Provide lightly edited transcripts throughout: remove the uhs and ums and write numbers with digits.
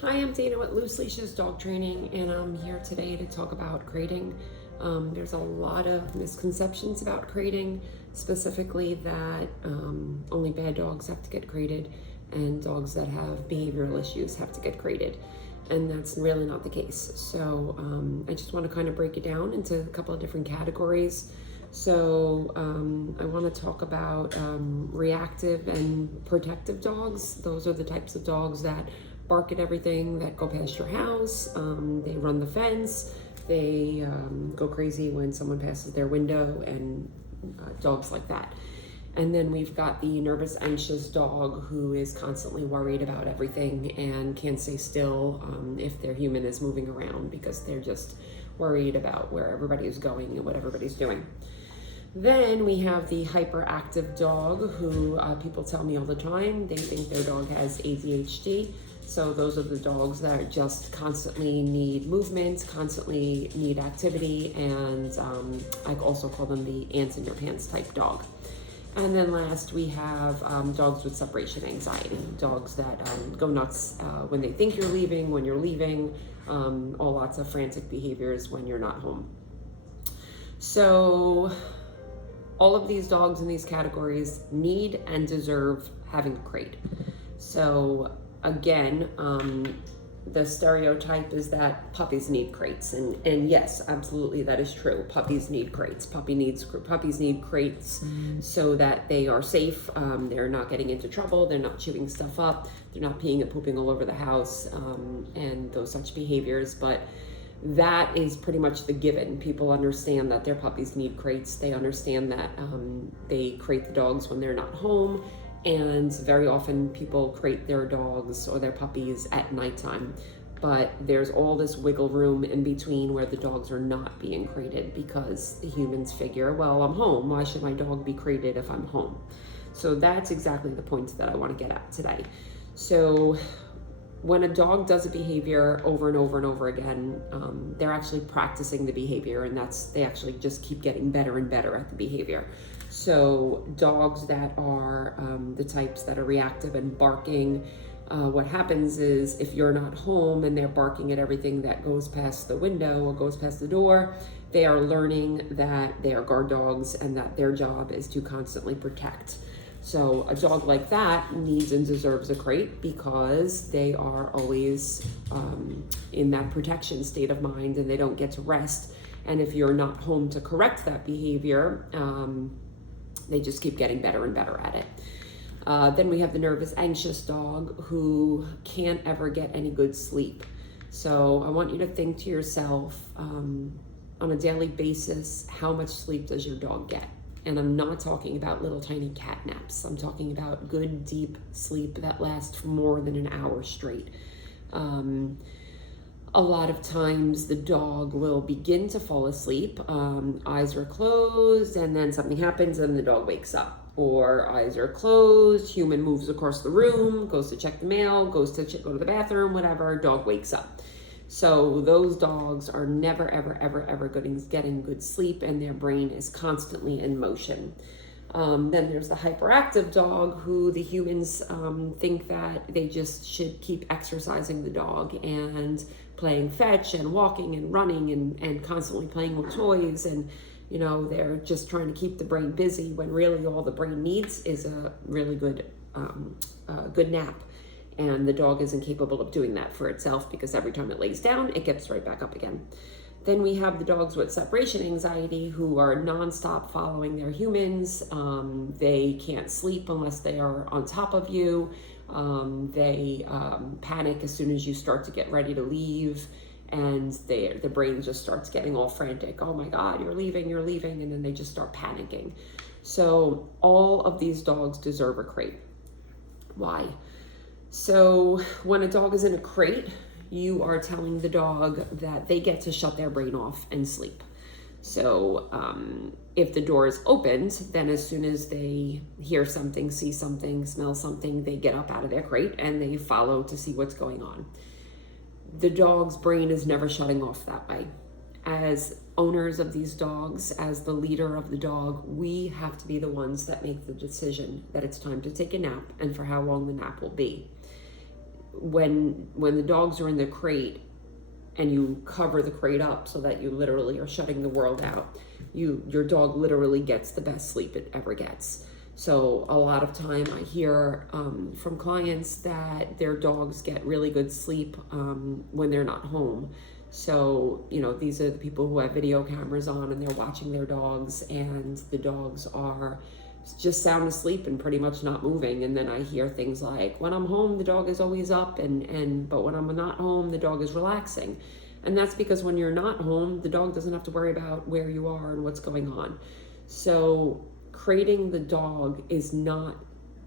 Hi, I'm Dana with Loose Leashes Dog Training, and I'm here today to talk about crating. There's a lot of misconceptions about crating, specifically that only bad dogs have to get crated and dogs that have behavioral issues have to get crated. And that's really not the case. So I just want to kind of break it down into a couple of different categories. So I want to talk about reactive and protective dogs. Those are the types of dogs that bark at everything, that go past your house. They run the fence. They go crazy when someone passes their window, and dogs like that. And then we've got the nervous, anxious dog who is constantly worried about everything and can't stay still if their human is moving around because they're just worried about where everybody is going and what everybody's doing. Then we have the hyperactive dog who people tell me all the time they think their dog has ADHD. So those are the dogs that just constantly need movement, constantly need activity, and I also call them the ants in your pants type dog. And then last we have dogs with separation anxiety, dogs that go nuts when they think you're leaving, when you're leaving, all lots of frantic behaviors when you're not home. So all of these dogs in these categories need and deserve having a crate. So again, the stereotype is that puppies need crates, and yes, absolutely, that is true. Puppies need crates. Puppies need crates so that they are safe. They're not getting into trouble. They're not chewing stuff up. They're not peeing and pooping all over the house, and those such behaviors. But that is pretty much the given. People understand that their puppies need crates. They understand that they crate the dogs when they're not home. And very often people crate their dogs or their puppies at nighttime. But there's all this wiggle room in between where the dogs are not being crated because the humans figure, well, I'm home. Why should my dog be crated if I'm home? So that's exactly the point that I want to get at today. So when a dog does a behavior over and over and over again, they're actually practicing the behavior, and they actually just keep getting better and better at the behavior. So dogs that are the types that are reactive and barking, what happens is if you're not home and they're barking at everything that goes past the window or goes past the door, they are learning that they are guard dogs and that their job is to constantly protect. So a dog like that needs and deserves a crate because they are always in that protection state of mind and they don't get to rest. And if you're not home to correct that behavior, they just keep getting better and better at it. Then we have the nervous, anxious dog who can't ever get any good sleep. So I want you to think to yourself on a daily basis, how much sleep does your dog get? And I'm not talking about little tiny cat naps. I'm talking about good, deep sleep that lasts for more than an hour straight. A lot of times the dog will begin to fall asleep, eyes are closed, and then something happens and the dog wakes up. Or eyes are closed, human moves across the room, goes to check the mail, goes to go to the bathroom, whatever, dog wakes up. So those dogs are never, ever, ever, ever getting good sleep, and their brain is constantly in motion. Then there's the hyperactive dog who the humans think that they just should keep exercising the dog and playing fetch and walking and running and constantly playing with toys, and they're just trying to keep the brain busy when really all the brain needs is a really good nap. And the dog isn't capable of doing that for itself because every time it lays down, it gets right back up again. Then we have the dogs with separation anxiety who are nonstop following their humans. They can't sleep unless they are on top of you. They panic as soon as you start to get ready to leave, and the brain just starts getting all frantic. Oh my God, you're leaving, and then they just start panicking. So all of these dogs deserve a crate. Why? So when a dog is in a crate, you are telling the dog that they get to shut their brain off and sleep. So if the door is opened, then as soon as they hear something, see something, smell something, they get up out of their crate and they follow to see what's going on. The dog's brain is never shutting off that way. As owners of these dogs, as the leader of the dog, we have to be the ones that make the decision that it's time to take a nap and for how long the nap will be. when the dogs are in the crate and you cover the crate up so that you literally are shutting the world out, your dog literally gets the best sleep it ever gets. So a lot of time I hear from clients that their dogs get really good sleep when they're not home. So, you know, these are the people who have video cameras on and they're watching their dogs, and the dogs are just sound asleep and pretty much not moving. And then I hear things like, when I'm home, the dog is always up, but when I'm not home, the dog is relaxing. And that's because when you're not home, the dog doesn't have to worry about where you are and what's going on. So crating the dog is not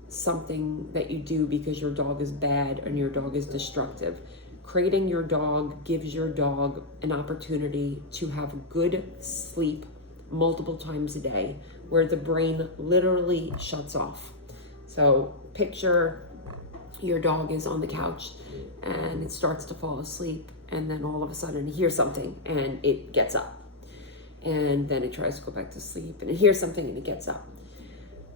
something that you do because your dog is bad and your dog is destructive. Crating your dog gives your dog an opportunity to have good sleep multiple times a day, where the brain literally shuts off. So picture your dog is on the couch and it starts to fall asleep, and then all of a sudden it hears something and it gets up, and then it tries to go back to sleep and it hears something and it gets up.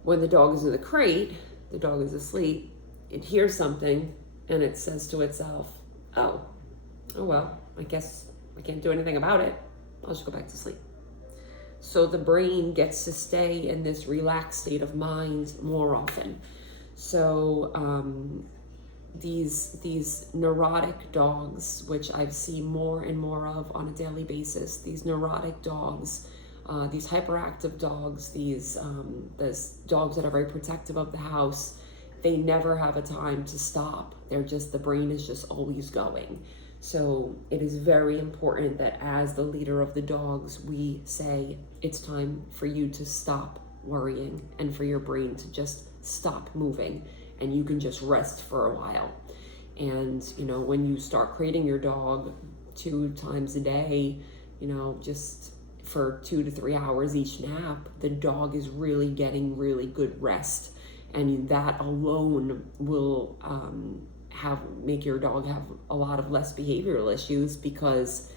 When the dog is in the crate, the dog is asleep, it hears something and it says to itself, oh well, I guess I can't do anything about it, I'll just go back to sleep. So the brain gets to stay in this relaxed state of mind more often. So these neurotic dogs, which I've seen more and more of on a daily basis, these neurotic dogs, these hyperactive dogs, these dogs that are very protective of the house, they never have a time to stop. The brain is just always going. So it is very important that as the leader of the dogs, we say, it's time for you to stop worrying and for your brain to just stop moving, and you can just rest for a while. And, you know, when you start crating your dog 2 times a day, you know, just for 2 to 3 hours each nap, the dog is really getting really good rest. And that alone will make your dog have a lot of less behavioral issues because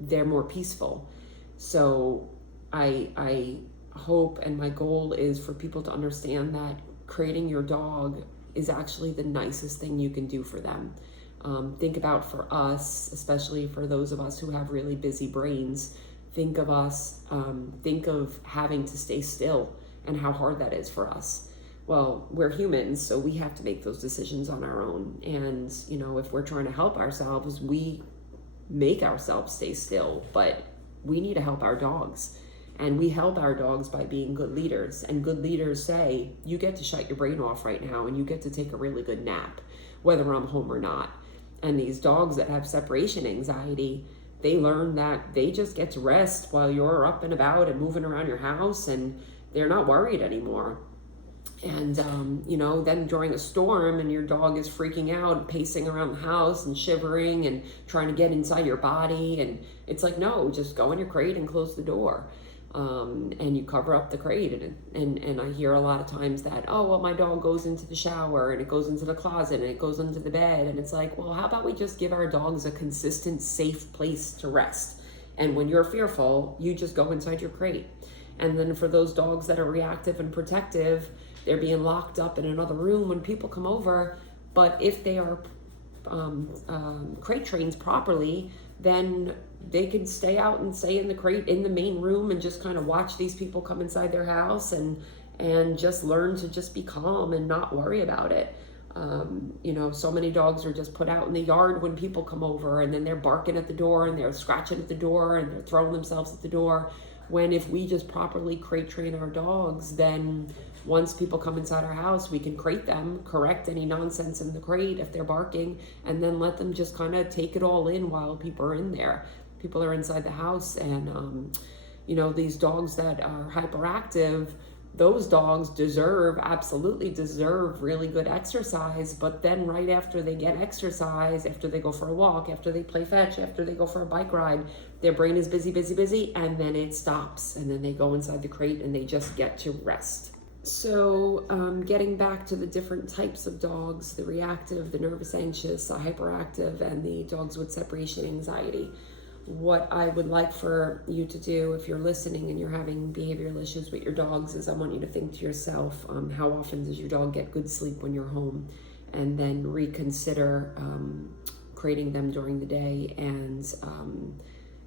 they're more peaceful. So I hope, and my goal is for people to understand that crating your dog is actually the nicest thing you can do for them. Think about, for us, especially for those of us who have really busy brains, think of having to stay still and how hard that is for us. Well, we're humans, so we have to make those decisions on our own. And, you know, if we're trying to help ourselves, we make ourselves stay still, but we need to help our dogs. And we help our dogs by being good leaders. And good leaders say, you get to shut your brain off right now and you get to take a really good nap, whether I'm home or not. And these dogs that have separation anxiety, they learn that they just get to rest while you're up and about and moving around your house, and they're not worried anymore. And, you know, then during a storm and your dog is freaking out, pacing around the house and shivering and trying to get inside your body. And it's like, no, just go in your crate and close the door. And you cover up the crate. And I hear a lot of times that, oh, well, my dog goes into the shower and it goes into the closet and it goes into the bed. And it's like, well, how about we just give our dogs a consistent, safe place to rest? And when you're fearful, you just go inside your crate. And then for those dogs that are reactive and protective, they're being locked up in another room when people come over. But if they are crate trained properly, then they can stay out and stay in the crate in the main room and just kind of watch these people come inside their house and just learn to just be calm and not worry about it. You know, so many dogs are just put out in the yard when people come over, and then they're barking at the door and they're scratching at the door and they're throwing themselves at the door. When if we just properly crate train our dogs, then once people come inside our house, we can crate them, correct any nonsense in the crate if they're barking, and then let them just kind of take it all in while people are in there. People are inside the house, and, you know, these dogs that are hyperactive, those dogs absolutely deserve really good exercise. But then right after they get exercise, after they go for a walk, after they play fetch, after they go for a bike ride, their brain is busy, and then it stops. And then they go inside the crate and they just get to rest. So getting back to the different types of dogs, the reactive, the nervous anxious, the hyperactive, and the dogs with separation anxiety. What I would like for you to do if you're listening and you're having behavioral issues with your dogs is I want you to think to yourself, how often does your dog get good sleep when you're home? and then reconsider crating them during the day, and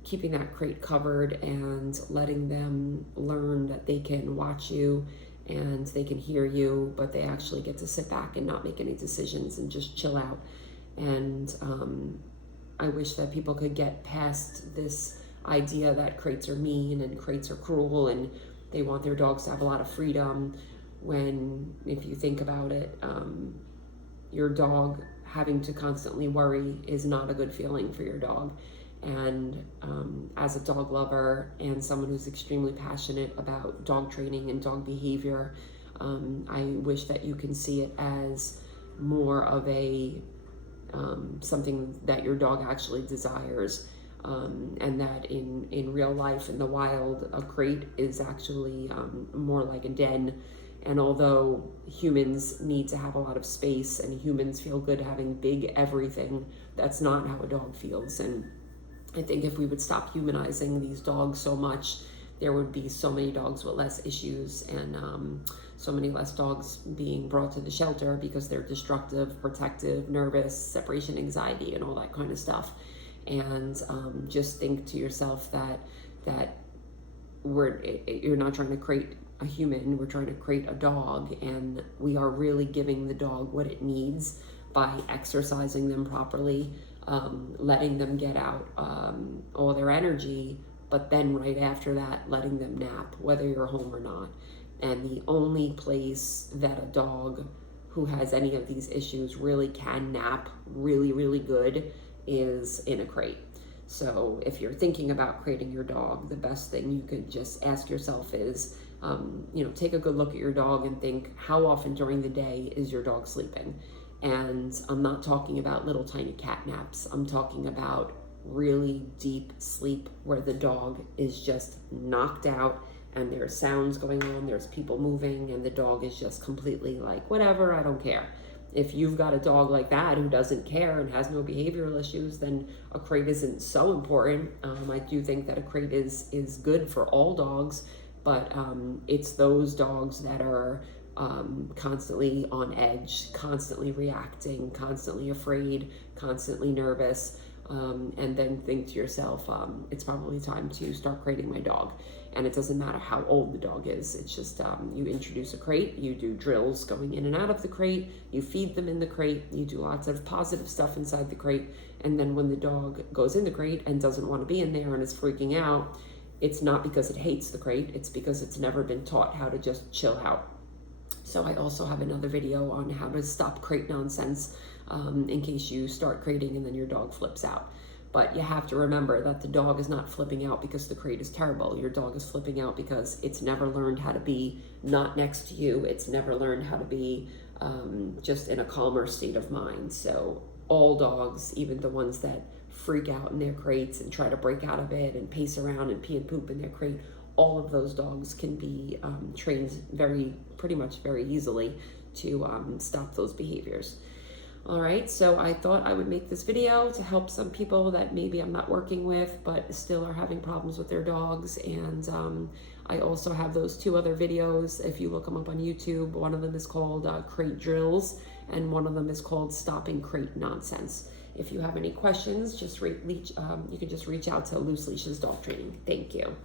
keeping that crate covered and letting them learn that they can watch you and they can hear you, but they actually get to sit back and not make any decisions and just chill out. And I wish that people could get past this idea that crates are mean and crates are cruel and they want their dogs to have a lot of freedom, when, if you think about it, your dog having to constantly worry is not a good feeling for your dog. And as a dog lover and someone who's extremely passionate about dog training and dog behavior, I wish that you can see it as more of a something that your dog actually desires, and that in real life, in the wild, a crate is actually more like a den. And although humans need to have a lot of space and humans feel good having big everything, that's not how a dog feels. And I think if we would stop humanizing these dogs so much, there would be so many dogs with less issues, and so many less dogs being brought to the shelter because they're destructive, protective, nervous, separation anxiety, and all that kind of stuff. And just think to yourself that you're not trying to create a human, we're trying to create a dog, and we are really giving the dog what it needs by exercising them properly, letting them get out all their energy, but then right after that, letting them nap, whether you're home or not. And the only place that a dog who has any of these issues really can nap really, really good is in a crate. So if you're thinking about crating your dog, the best thing you could just ask yourself is, take a good look at your dog and think, how often during the day is your dog sleeping? And I'm not talking about little tiny cat naps. I'm talking about really deep sleep where the dog is just knocked out and there's sounds going on, there's people moving, and the dog is just completely like, whatever, I don't care. If you've got a dog like that who doesn't care and has no behavioral issues, then a crate isn't so important. I do think that a crate is good for all dogs, but it's those dogs that are constantly on edge, constantly reacting, constantly afraid, constantly nervous, and then think to yourself, it's probably time to start crating my dog. And it doesn't matter how old the dog is. It's just you introduce a crate, you do drills going in and out of the crate, you feed them in the crate, you do lots of positive stuff inside the crate, and then when the dog goes in the crate and doesn't want to be in there and is freaking out, it's not because it hates the crate, it's because it's never been taught how to just chill out. So I also have another video on how to stop crate nonsense in case you start crating and then your dog flips out. But you have to remember that the dog is not flipping out because the crate is terrible. Your dog is flipping out because it's never learned how to be not next to you. It's never learned how to be just in a calmer state of mind. So all dogs, even the ones that freak out in their crates and try to break out of it and pace around and pee and poop in their crate, all of those dogs can be trained pretty much very easily to stop those behaviors. All right, so I thought I would make this video to help some people that maybe I'm not working with but still are having problems with their dogs. And I also have those two other videos. If you look them up on YouTube, one of them is called Crate Drills and one of them is called Stopping Crate Nonsense. If you have any questions, you can just reach out to Loose Leashes Dog Training. Thank you.